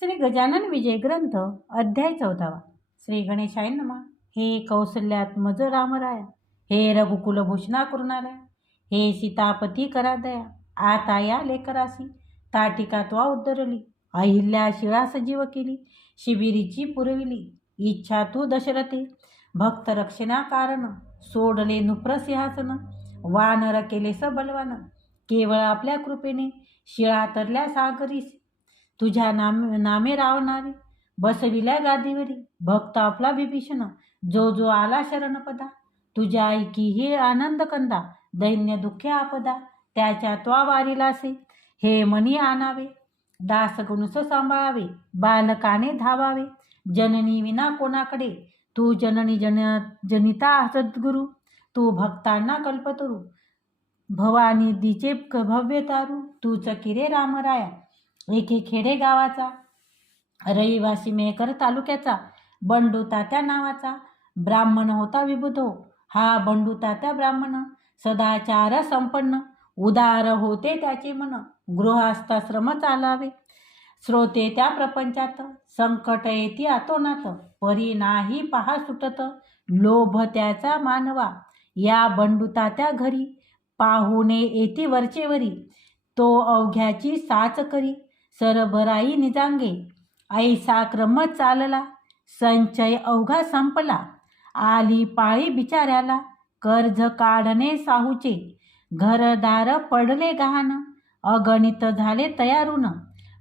श्री गजानन विजय ग्रंथ अध्याय चौदावा. श्री गणेशाय नमा. हे कौसल्यात्मज रामराया. हे रघुकुलभूषणा करुणालया. हे सीतापती करा दया. आता या लेकरासी. ताटिका त्वा उद्धरली अहिल्या शिळा सजीव केली. शिबिरीची पुरविली. इच्छा तू दशरथे. भक्त रक्षणा कारण. सोडले नुप्रसिंहासन वानर केले स केवळ आपल्या कृपेने. शिळा तरल्या सागरीस. तुझ्या नाम नामे रावणारी बसविल्या गादीवरी भक्त आपला विभीषण जो जो आला शरणपदा. तुझ्या ऐकी हे आनंद कंदा दैन्य दुःखे आपदा त्याच्या त्वा वारीलासे हे मनी आणावे. दास गुणस सांभाळावे बालकाने धावावे. जननी विना कोणाकडे तू जननी जन जनिता सद्गुरु तू भक्तांना कल्पतरू. भवानी दिचे क- भव्य तारू तूच किरे रामराया एके खेडे गावाचा रहिवासी मेकर तालुक्याचा बंडू तात्या नावाचा ब्राह्मण होता विबुधो हा बंडू तात्या ब्राह्मण सदाचार संपन्न उदार होते त्याचे मन गृहस्थाश्रम चालावे. श्रोते त्या प्रपंचात संकट येती आतोनात परी नाही पहा सुटत लोभ त्याचा मानवा. या बंडुता त्या घरी पाहुणे येती वरचेवरी तो अवघ्याची साच करी. सरभराई निजांगे. ऐसा क्रम चालला. संचय अवघा संपला. आली पाळी बिचाऱ्याला. कर्ज काढणे साहूचे. घरदार पडले गहाण. अगणित झाले तयारून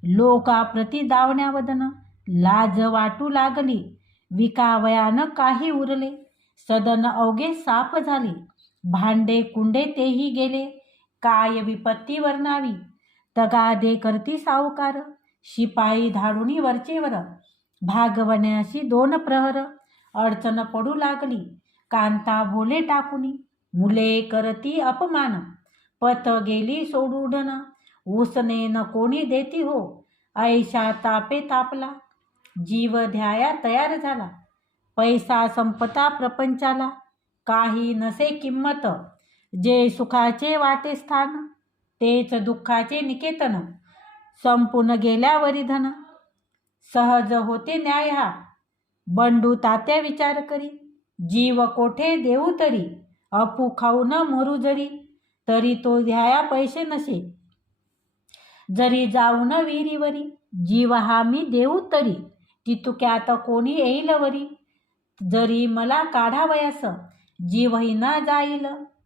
लोकाप्रती दावण्यावदन. लाज वाटू लागली. विकावयानं काही उरले. सदन अवघे साप झाले. भांडे कुंडे तेही गेले. काय विपत्ती वर्णावी. तगादे करती सावकार. शिपाई धाडुनी वरचेवर. भागवण्याशी दोन प्रहर. अडचण पडू लागली. कांता भोले टाकुनी. मुले करती अपमान. पत गेली सोडून. उसने न कोणी देती हो. ऐशा तापे तापला. जीव ध्याया तयार झाला. पैसा संपता प्रपंचाला. काही नसे किंमत. जे सुखाचे वाटे स्थान. तेच दुःखाचे निकेतन. संपून गेल्यावरी धन. सहज होते न्याय हा. बंडू तात्या विचार करी. जीव कोठे देऊ तरी. अपू खाऊ न मरू जरी. तरी तो ध्याया पैसे नसे. जरी जाऊ न विहिरीवरी. जीव हा मी देऊ तरी. तितुक्यात कोणी येईल वरी. जरी मला काढावयास. जीवही न जाईल.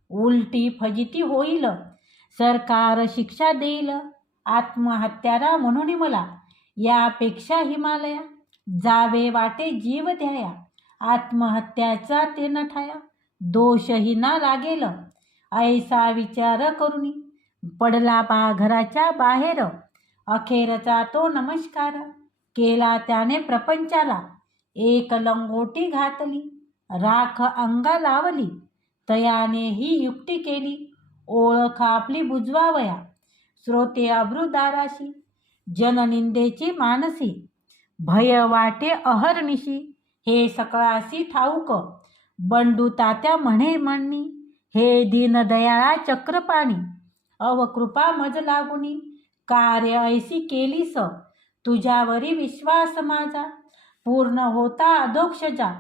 उलटी फजिती होईल. सरकार शिक्षा देईल आत्महत्यारा म्हणून मला. यापेक्षा हिमालया जावे वाटे जीव द्याया. आत्महत्याचा ते न ठाया दोषही ना लागेल. ऐसा विचार करुनी पडला बा घराच्या बाहेर. अखेरचा तो नमस्कार केला त्याने प्रपंचाला. एक लंगोटी घातली राख अंगा लावली तयाने ही युक्ती केली. ओळख आपली बुजवावया. श्रोते अब्रुदाराशी जननिंदेची मानसी भय वाटे अहर्निशी हे सकळासी ठाऊक बंडू तात्या म्हणे म्हणणी हे दीनदयाळा चक्रपाणी अवकृपा मज लागुनी कार्य ऐसी केलीस तुझ्यावरी विश्वास माझा पूर्ण होता अधोक्षजा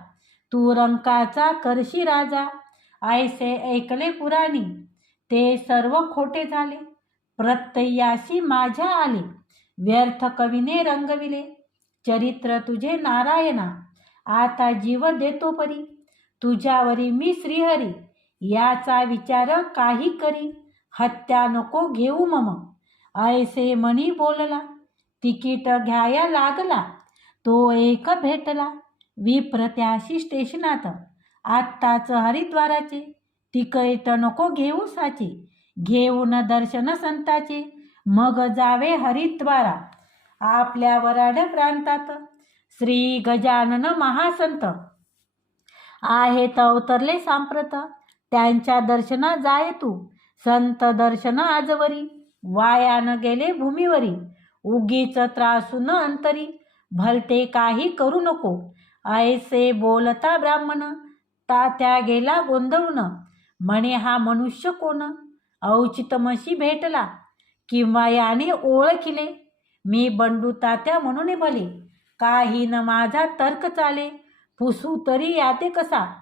तू रंकाचा करशी राजा ऐसे ऐकले पुराणी ते सर्व खोटे झाले. प्रत्ययाशी माझ्या आले. व्यर्थ कवीने रंगविले. चरित्र तुझे नारायणा. आता जीव देतो परी. तुझ्यावरी मी श्रीहरी. याचा विचार काही करी. हत्या नको घेऊ मम. ऐसे मणी बोलला. तिकीट घ्याया लागला. तो एक भेटला. विप्रत्याशी स्टेशनात. आत्ताच हरिद्वाराचे. तिकीट नको घेऊ साची. घेऊन दर्शन संताचे. मग जावे हरिद्वारा. आपल्या वराड प्रांतात. श्री गजानन महासंत. आहेत अवतरले सांप्रत. त्यांच्या दर्शना जाय तू. संत दर्शन आजवरी. वायान गेले भूमीवरी. उगीच त्रासून अंतरी. भलते काही करू नको. ऐसे बोलता ब्राह्मण. तात्या गेला गोंधळून. म्हणे हा मनुष्य कोण? औचितमशी भेटला. किंवा याने ओळखिले. मी बंडू तात्या म्हणून भले काही न माझा तर्क चाले. पुसू तरी याते कसा?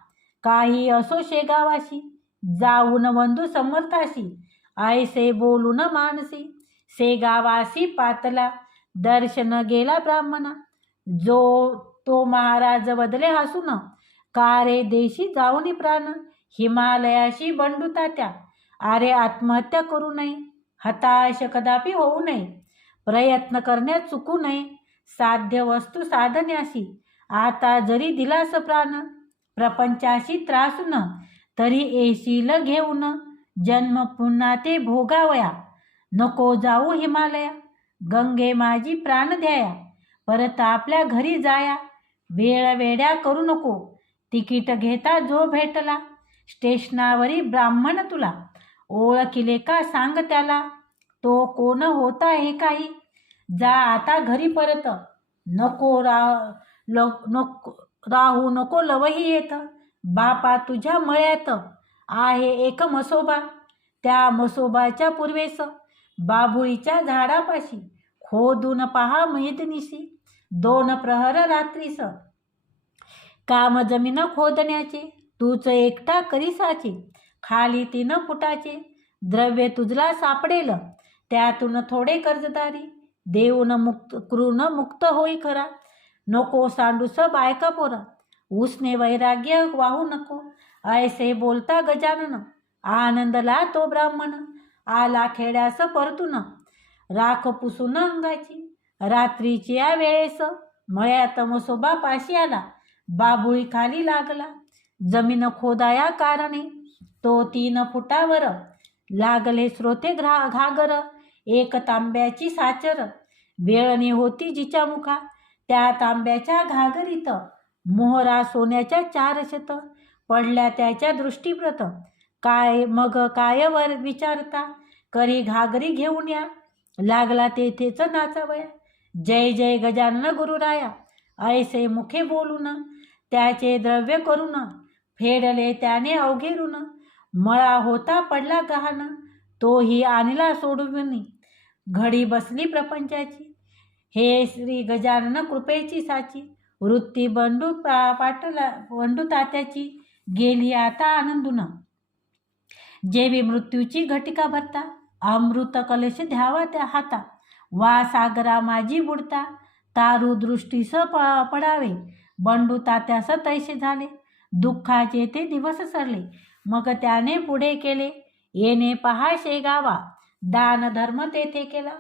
काही असो शेगावाशी. जाऊन बंधू समर्थाशी. ऐसे बोलून मानसी. शेगावासी पातला. दर्शन गेला ब्राह्मणा. जो तो महाराज बदले हसून. कारे देशी जाऊनी प्राण? हिमालयाशी बंडू तात्या अरे आत्महत्या करू नये. हताश कदापि होऊ नये. प्रयत्न करण्यात चुकू नये. साध्य वस्तू साधण्याशी. आता जरी दिलास प्राण. प्रपंचाशी त्रासून तरी एशील घेऊन. जन्म पुन्हा ते भोगावया. नको जाऊ हिमालया. गंगे माझी प्राण द्याया. परत आपल्या घरी जाया. वेळवेड्या करू नको. तिकीट घेता जो भेटला. स्टेशनावरी ब्राह्मण तुला. ओळखिले का सांग त्याला. तो कोण होता हे काही. जा आता घरी परत. नको रा ल नको राहू नको लवही येत. बापा तुझ्या मळ्यात आहे एक मसोबा. त्या मसोबाच्या पूर्वेस बाभुळीच्या झाडापाशी खोदून पहा मैदनिशी दोन प्रहर रात्रीस. काम जमीन खोदण्याचे. तूच एकटा करीसाचे खाली तीन फुटाचे. द्रव्य तुझला सापडेल. त्यातून थोडे कर्जदारी. देऊन मुक्त कृण मुक्त होई खरा. नको सांडूस बायका पोरा. उसने वैराग्य वाहू नको. ऐसे बोलता गजानन. आनंदला तो ब्राह्मण. आला खेड्यास परतून. राख पुसून अंगाची. रात्रीची या वेळेस मळ्यात मसोबा पाशी आला. बाबुळी खाली लागला. जमीन खोदाया कारणे तो तीन फुटावर. लागले श्रोते घा घागर. एक तांब्याची साचर. वेळणी होती जिच्या मुखा. त्या तांब्याच्या घागरीत. मोहरा सोन्याच्या चार शत पडल्या त्याच्या दृष्टीप्रत. काय मग काय वर विचारता. करी घागरी घेऊन या. लागला तेथेच नाचावया. जय जय गजानन गुरुराया. ऐसे मुखे बोलून. त्याचे द्रव्य करून. फेडले त्याने अवघेरून. मळा होता पडला गहाण. तोही आणला सोडून. घडी बसली प्रपंचाची. हे श्री गजानन कृपेची साची. वृत्ती बंडू पा पाटला बंडू तात्याची गेली आता आनंदून. जेवी मृत्यूची घटिका भरता. अमृत कलश ध्यावा त्या हाता. वा सागरा माझी बुडता. तारू दृष्टीस प पडावे. बंडू तात्यास तैसे झाले. दुःखाचे ते दिवस सरले. मग त्याने पुढे केले. येणे पहा शेगावा. दान धर्म तेथे केला.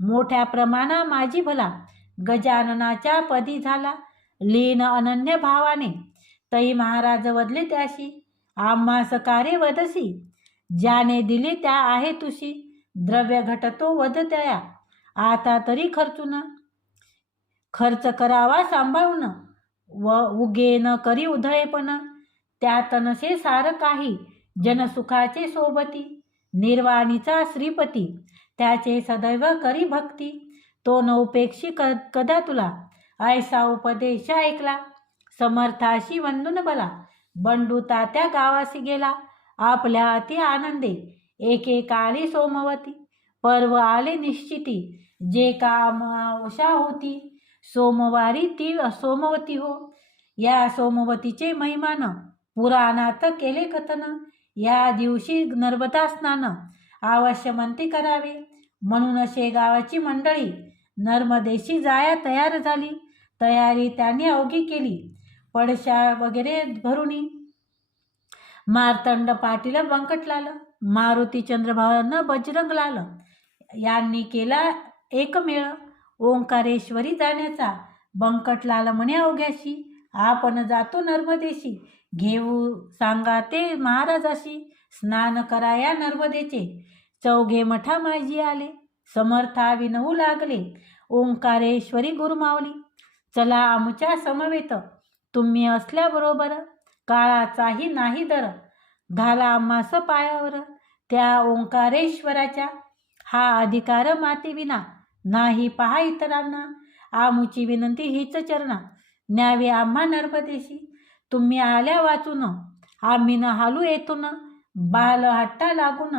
मोठ्या प्रमाणा माझी भला. गजाननाच्या पदी झाला. लीन अनन्य भावाने. तई महाराज वदले त्याशी. आम्हा सकारे वदसी. ज्याने दिली त्या आहे तुशी. द्रव्य घटतो वध त्या. आता तरी खर्चून. खर्च करावा सांभाळून. व उगे न करी उधळेपण. त्यात नसे सार काही जनसुखाचे सोबती. निर्वाणीचा श्रीपती त्याचे सदैव करी भक्ती. तो न उपेक्षी कदा तुला? ऐसा उपदेश ऐकला. समर्थाशी वंदून बला. बंडू तात्या गावासी गेला. आपल्या अति आनंदे एकेकाळी सोमवती. पर्व आले निश्चिती. जे कामावशा होती. सोमवारी ती सोमवती हो. या सोमवतीचे महिमान पुराणात केले कथन. या दिवशी नर्मदा स्नान आवश्य म्हणते करावे. म्हणून शेगावाची मंडळी नर्मदेशी जाया तयार झाली. तयारी त्यांनी अवघी केली. पडशा वगैरे भरुणी मार्तंड पाटील बंकटलाल मारुती चंद्रभावानं बजरंग लाल यांनी केला एकमेळ. ओंकारेश्वरी जाण्याचा. बंकटलाल म्हणे अवघ्याशी. आपण जातो नर्मदेशी. घेऊ सांगा ते महाराजाशी. स्नान कराया नर्मदेचे. चौघे मठा माझी आले. समर्था विनवू लागले. ओंकारेश्वरी गुरुमावली. चला आमच्या समवेत. तुम्ही असल्याबरोबर काळाचाही नाही दर. घाला आम्हास पायावर. त्या ओंकारेश्वराच्या. हा अधिकार मातेविना. नाही पहा इतरांना. आमुची विनंती हीच चरणा. न्यावे आम्हा नर्मदेशी तुम्ही आल्या वाचून. आम्ही न हालू येतून. बाल हट्टा लागून.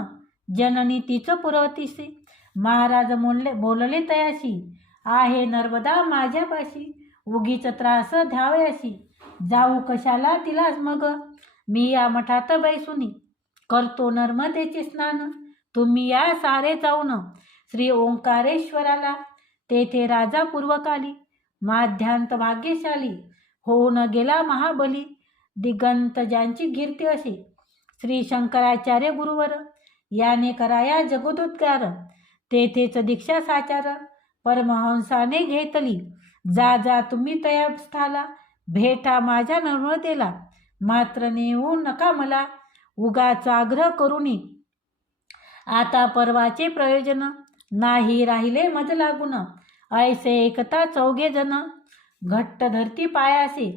जननी तिचं पुरवतीसी महाराज बोलले बोलले तयाशी. आहे नर्मदा माझ्यापाशी. उगीच त्रास ध्यावयाशी जाऊ कशाला तिलाच मग. मी या मठात बैसुनी. करतो नर्मदेचे स्नान. तुम्ही या सारे जाऊन. श्री ओंकारेश्वराला. तेथे राजा पूर्वकाली माध्यांत भाग्यशाली होऊन गेला महाबली दिगंत ज्यांची कीर्ती अशी श्री शंकराचार्य गुरुवर याने कराया जगदोद्गार. तेथेच दीक्षा साचार परमहंसाने घेतली. जा जा तुम्ही तया स्थाला भेटा माझ्या नर्मदेला मात्र नेऊ नका मला उगाचा आग्रह करूनी. आता परवाचे प्रयोजन नाही राहिले मज लागून ऐसे एकता चौघे जण. घट्ट धरती पायासे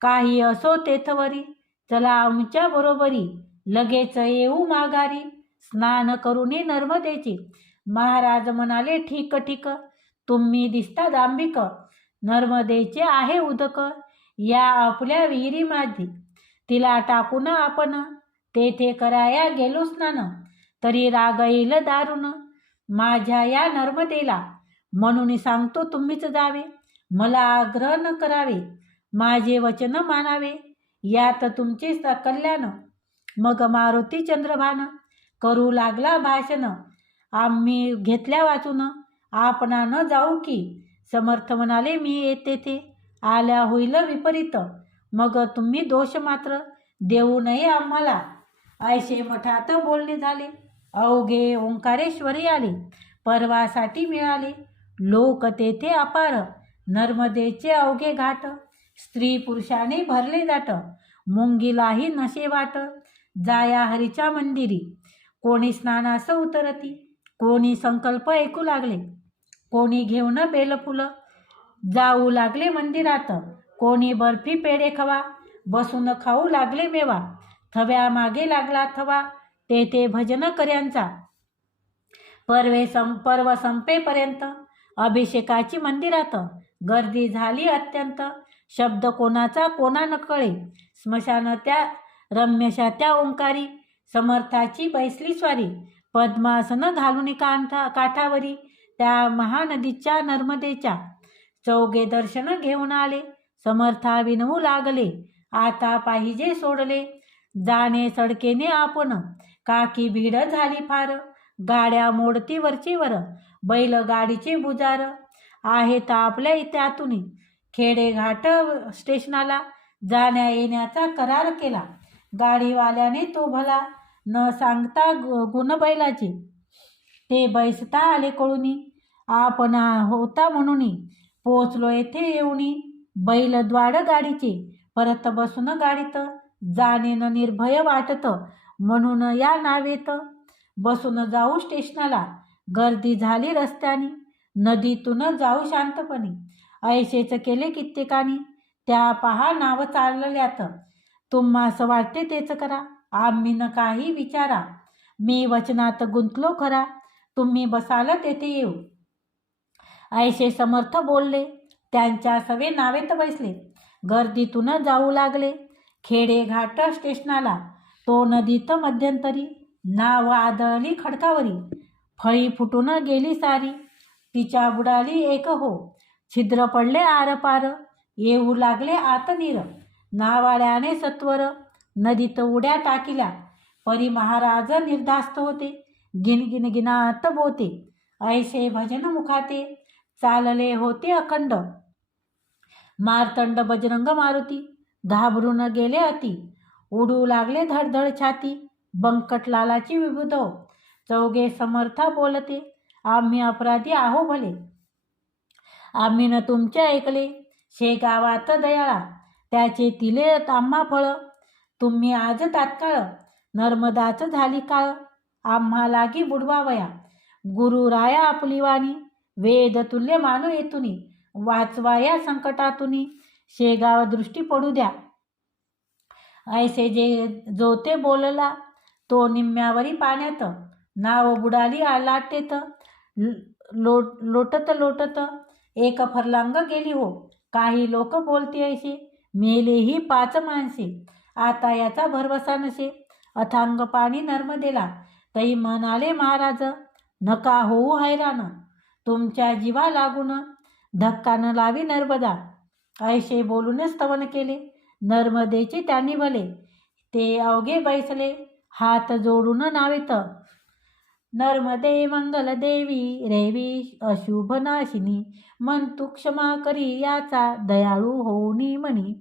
काही असो तेथवरी. चला आमच्या बरोबरी. लगेच येऊ माघारी. स्नान करुनी नर्मदेची. महाराज म्हणाले ठीक ठीक. तुम्ही दिसता दांबिक नर्मदेचे आहे उदक. या आपल्या विहिरी माझी तिला टाकून आपण. तेथे कराया गेलो स्नान. तरी राग येईल दारुण. माझ्या या नर्मदेला. म्हणून सांगतो तुम्हीच जावे. मला आग्रह न करावे. माझे वचन मानावे. यात तुमचे कल्याण. मग मारुती चंद्रभान करू लागला भाषण. आम्ही घेतल्या वाचून. आपणा न जाऊ की. समर्थ म्हणाले मी येते ते. आल्या होईल विपरीत. मग तुम्ही दोष मात्र देऊ नये आम्हाला. ऐशे मठात बोलणे झाले. अवघे ओंकारेश्वरी आले. परवासाठी मिळाले. लोक तेथे अपार. नर्मदेचे अवघे घाट. स्त्री पुरुषाने भरले जाट मुंगीलाही नशे वाट. जाया हरीच्या मंदिरी. कोणी स्नानास उतरती. कोणी संकल्प ऐकू लागले. कोणी घेऊन बेलफुलं. जाऊ लागले मंदिरात. कोणी बर्फी पेढे खवा. बसून खाऊ लागले मेवा. थव्या मागे लागला थवा. तेथे भजन कर्यांचा परवे सं पर्व संपेपर्यंत अभिषेकाची मंदिरात गर्दी झाली अत्यंत. शब्द कोणाचा कोणा न कळे? स्मशान त्या रम्यशा त्या ओंकारी. समर्थाची बैसली स्वारी. पद्मासन घालून कांठा काठावरी. त्या महानदीच्या नर्मदेच्या. चौघे दर्शन घेऊन आले. समर्था विनवू लागले. आता पाहिजे सोडले. जाणे सडकेने आपण. काकी भिड झाली फार. गाड्या मोडती वरचीवर. बैल गाडीची बुजार. आहेत आपल्या त्यातून खेडेघाट स्टेशनाला जाण्या येण्याचा करार केला. गाडीवाल्याने तो भला न सांगता गु- गुण बैलाचे ते बैसता आले कळूनी. आपण होता म्हणून पोचलो येथे येऊनी बैल द्वाड गाडीचे. परत बसून गाडीत. जाणे न निर्भय वाटत. म्हणून या नावेत. बसून जाऊ स्टेशनाला. गर्दी झाली रस्त्याने. नदीतून जाऊ शांतपणे. ऐशेच केले कित्येकानी. त्या पहा नाव चालल्यात. तुम्हा असं वाटते तेच करा. आम्ही न काही विचारा. मी वचनात गुंतलो खरा. तुम्ही बसाल तेथे येऊ. ऐशे समर्थ बोलले. त्यांच्या सवे नावेत बसले. गर्दीतून जाऊ लागले. खेडेघाट स्टेशनाला. तो नदीत मध्यंतरी नाव आदळली खडकावरी. फळी फुटून गेली सारी. तिच्या बुडाली एक हो. छिद्र पडले आरपार. येऊ लागले आत नीर नावाळ्याने सत्वर. नदीत उड्या टाकिल्या. परी महाराज निर्धास्त होते. गिनगिन गिनात बोते. ऐसे भजन मुखाते. चालले होते अखंड. मारतंड बजरंग मारुती. घाबरून गेले अति. उडू लागले धडधड छाती. बंकट लालाची चौघे समर्था बोलते आम्ही अपराधी आहो भले. आम्ही न तुमचे ऐकले. शेगावात दयाळा. त्याचे तिले आम्हा फळ. तुम्ही आज तात्काळ नर्मदाच झाली काळ. आम्हा लागी बुडवावया. गुरु राया आपली वाणी. वेद तुल्य मानू येतुनी. वाचवा या संकटातुनी शेगाव दृष्टी पडू द्या. ऐसे जे जो ते बोलला तो निम्म्यावरी पाण्यात नाव बुडाली लाटेत लोट लोटत लोटत एक फरलांग गेली हो. काही लोक बोलते ऐसे मेलेही पाच माणसे आता याचा भरवसा नसे. अथांग पाणी नर्मदेला तई म्हणाले महाराज नका होऊ हैराण. तुमच्या जीवा लागून धक्का न लावी नर्मदा. ऐशे बोलूनच स्तवन केले. नर्मदेचे त्यांनी भले ते अवघे बैसले हात जोडून नावेत. नर्मदे मंगल देवी रेवी अशुभ नाशिनी मन तू क्षमा करी याचा दयाळू होऊनी म्हणी.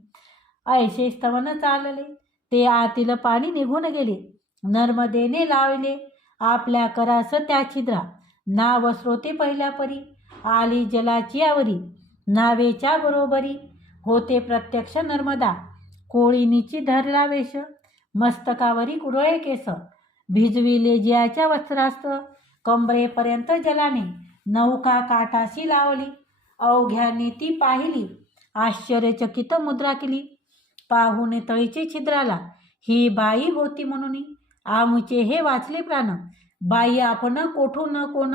ऐशे स्तवन चालले ते आतील पाणी निघून गेले. नर्मदेने लावले आपल्या करास त्या छिद्रा नाव स्रोते पहिल्या परी आली जलाची आवरी नावेच्या बरोबरी होते प्रत्यक्ष नर्मदा कोळीनीची धरला वेश मस्तकावरी कुरळे केस. भिजविले जियाच्या वस्त्रास्त. कंबरेपर्यंत जलाने. नौका काठाशी लावली. अवघ्याने ती पाहिली. आश्चर्यचकित मुद्रा केली. पाहुणे तळीचे छिद्राला. ही बाई होती म्हणून. आमुचे हे वाचले प्राण. बाई आपण कोठू न कोण.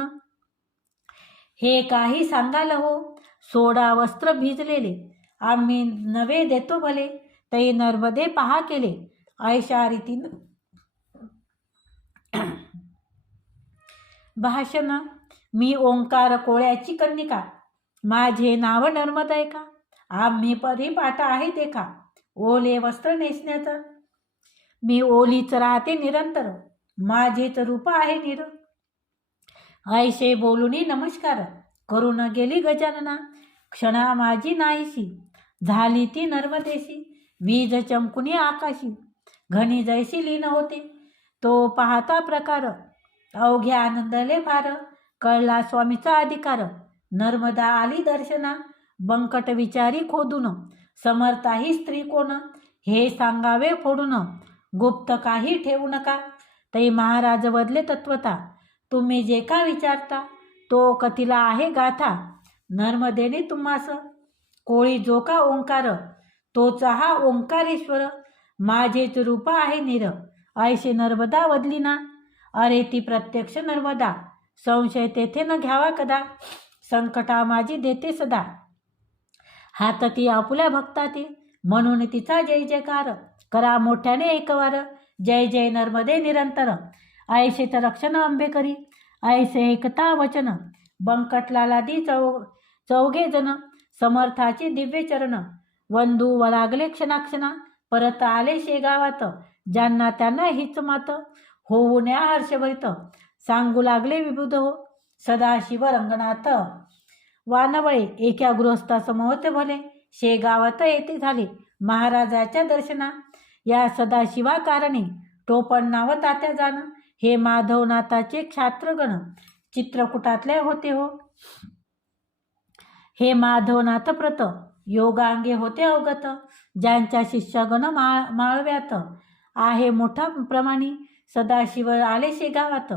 हे काही सांगाल हो. सोडा वस्त्र भिजलेले. आम्ही नवे देतो भले. तई नर्मदे पहा केले. ऐशा रीतीनं भाषण मी ओंकार कोळ्याची कन्निका. माझे नाव नर्मदा का? आम्ही परिपाठ आहे ते का ओले वस्त्र नेसण्याचं. मी ओलीच राहते निरंतर. माझेच रूप आहे निर. ऐशे बोलूनी नमस्कार. करून गेली गजानना. क्षणा माझी नाहीशी. झाली ती नर्मदेशी. वीज चमकुनी आकाशी घनी जैसी लीन होते तो पाहता प्रकार. अवघ्या आनंदले फार कळला स्वामीचा अधिकार. नर्मदा आली दर्शना बंकट विचारी खोदून. समर्थाही स्त्री कोण हे सांगावे फोडून. गुप्त काही ठेवू नका तै महाराज बदले तत्वता. तुम्ही जे का विचारता तो कथिला आहे गाथा. नर्मदेने तुम्हास कोळी जो का ओंकार तोच हा ओंकारेश्वर. माझेच रूप आहे निर. ऐशी नर्मदा वदली ना. अरे ती प्रत्यक्ष नर्मदा. संशय तेथे न घ्यावा कदा. संकटा माझी देते सदा. हात ती आपुल्या भक्ताती म्हणून तिचा जय जयकार. करा मोठ्याने एकवार. जय जय नर्मदे निरंतर. ऐशेच रक्षण अंबे करी. ऐसे एकता वचन. बंकटलाला दी चौ चौघे जन समर्थाचे दिव्य चरण. वंदू लागले क्षणाक्षणा परत आले शेगावात. ज्यांना त्यांना हिच मात होऊन्या हर्षभरित. सांगू लागले विबुध हो सदाशिव रंगनाथ. वानवळे एका गृहस्थासमोर ते भले शेगावात येथे झाले महाराजाच्या दर्शना. या सदाशिवा कारणे टोपण नाव तात्या जाणं हे माधवनाथाचे क्षात्रगण. चित्रकुटातले होते हो. हे माधवनाथ प्रत योगांगे होते अवगत. ज्यांच्या शिष्यगण माळ माळव्यात. आहे मोठा प्रमाणी सदाशिव आले शेगावात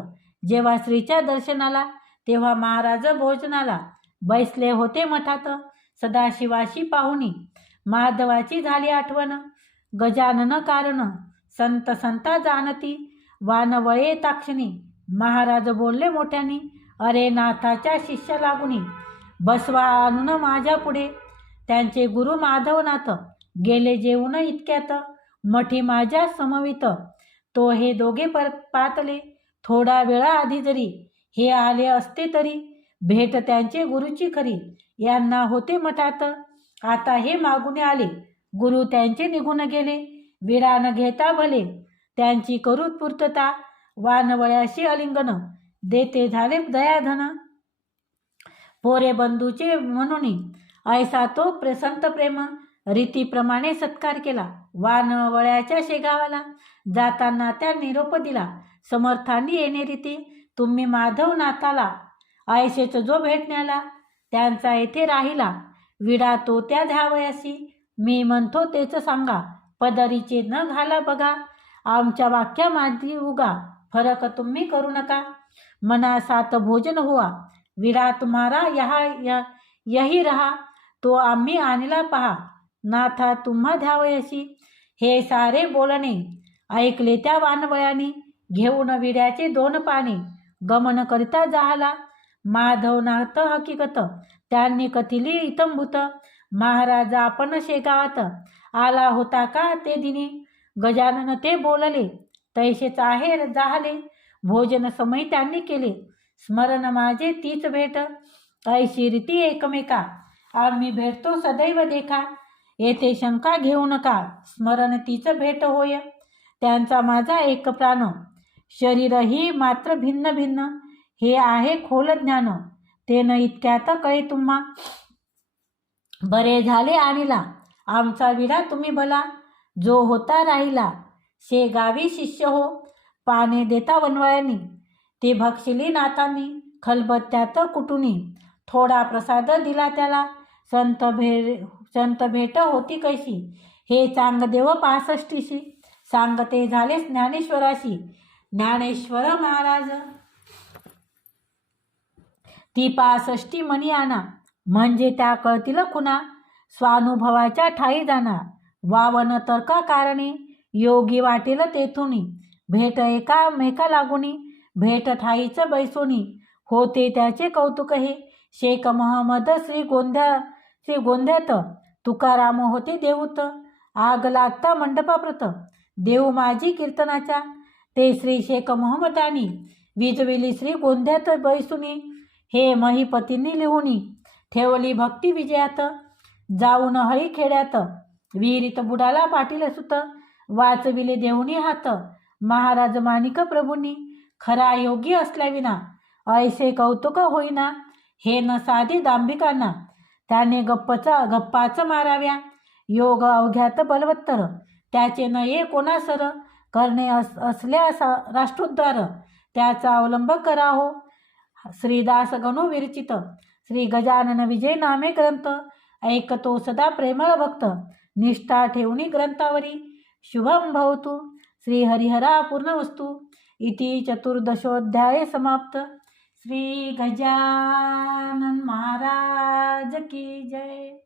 जेव्हा श्रीच्या दर्शनाला तेव्हा महाराज भोजनाला बैसले होते मठात. सदाशिवाशी पाहुणी. माधवाची झाली आठवण. गजानन कारण. संत संता जाणती वानवळे ताक्षणी. महाराज बोलले मोठ्यानी अरे नाथाच्या शिष्य लागुनी. बसवा आणून माझ्या पुढे. त्यांचे गुरु माधवनाथ गेले जेवून इतक्यात. मठी माझ्या समवित. तो हे दोघे परत पातले. थोडा वेळा आधी जरी हे आले असते तरी भेट त्यांचे गुरुची खरी. यांना होते मठात. आता हे मागून आले. गुरु त्यांचे निघून गेले. विरान घेता भले. त्यांची करू पूर्तता. वानवळ्याशी अलिंगन. देते झाले दयाधन. पोरे बंधूचे म्हणून ऐसा तो प्रसंत प्रेम. रीतीप्रमाणे सत्कार केला. वान वळ्याच्या शेगावाला. जाताना त्या निरोप दिला. समर्थांनी येणे रीती. तुम्ही माधव नाथाला. आयशेच जो भेटण्याला त्यांचा येथे राहिला. विडा तो त्या ध्यावयासी मी म्हणतो तेच सांगा. पदरीचे न घाला बघा. आमच्या वाक्या माझी उगा. फरक तुम्ही करू नका. मना सात भोजन हुआ विडा तुम्हारा यहा य यही रहा. तो आम्ही आणला पहा. नाथा तुम्हा द्यावयाशी हे सारे बोलणे ऐकले त्या वानवयाने. घेऊन विड्याचे दोन पाणी गमन करिता जाहला. माधवनाथ हकीकत. त्यांनी कथिली इतंभूत. महाराज आपण शेगावात. आला होता का ते दिनी. गजानन ते बोलले तैसेच आहे जाहले. भोजन समय त्यांनी केले. स्मरण माझे तीच भेट. ऐशी रीती एकमेका. आम्ही भेटतो सदैव देखा. येथे शंका घेऊ नका. स्मरण तिचं भेट होय. त्यांचा माझा एक प्राण. शरीरही मात्र भिन्न भिन्न. हे आहे खोल ज्ञान. ते न इतक्यात कळे तुम्हा. बरे झाले आणिला. आमचा विडा तुम्ही भला. जो होता राहिला. शे गावी शिष्य हो. पाने देता वनवायानी. ते भक्षिली नातानी. खलबत्त्यात कुटुनी. थोडा प्रसाद दिला त्याला. संत भे संत भेट होती कशी? हे चांगदेव पासष्टीशी. सांगते झाले ज्ञानेश्वराशी. ज्ञानेश्वर महाराज. ती पासष्टी म्हणी आणा. म्हणजे त्या कळतील खुना स्वानुभवाच्या ठाई जाणार वावन तर्का कारणे. योगी वाटेल तेथुनी. भेट एका मेका लागुनी. भेट ठाईच बैसोनी. होते त्याचे कौतुक हे. शेख महम्मद श्री गोंध्या श्री गोंध्यात तुकाराम होते देऊत आग लागता मंडपाप्रत. देऊ माझी कीर्तनाच्या ते श्री शेख मोहम्मदानी विजविली श्री गोंध्यात बैसुनी. हे महिपतींनी लिहुनी. ठेवली भक्ती विजयात. जाऊन हळी खेड्यात विहिरीत बुडाला पाटील सुत. वाचविले देऊनी हात. महाराज माणिक प्रभूंनी. खरा योगी असल्याविना ऐसे कौतुक होईना. हे न साधी दांभिकांना. त्याने गप्पचा गप्पाच माराव्या. योग अवघ्यात बलवत्तर. त्याचे नये कोणासर? करणे अस असल्या राष्ट्रोद्धार. त्याचा अवलंब कराहो श्रीदास गणू विरचित श्री गजानन विजय नामे ग्रंथ. ऐकतो सदा प्रेमळ भक्त. निष्ठा ठेवणी ग्रंथावरी. शुभम भवतु. श्री हरिहरा पूर्णवस्तू. इति चतुर्दशोध्याय समाप्त. श्री गजानन महाराज की जय।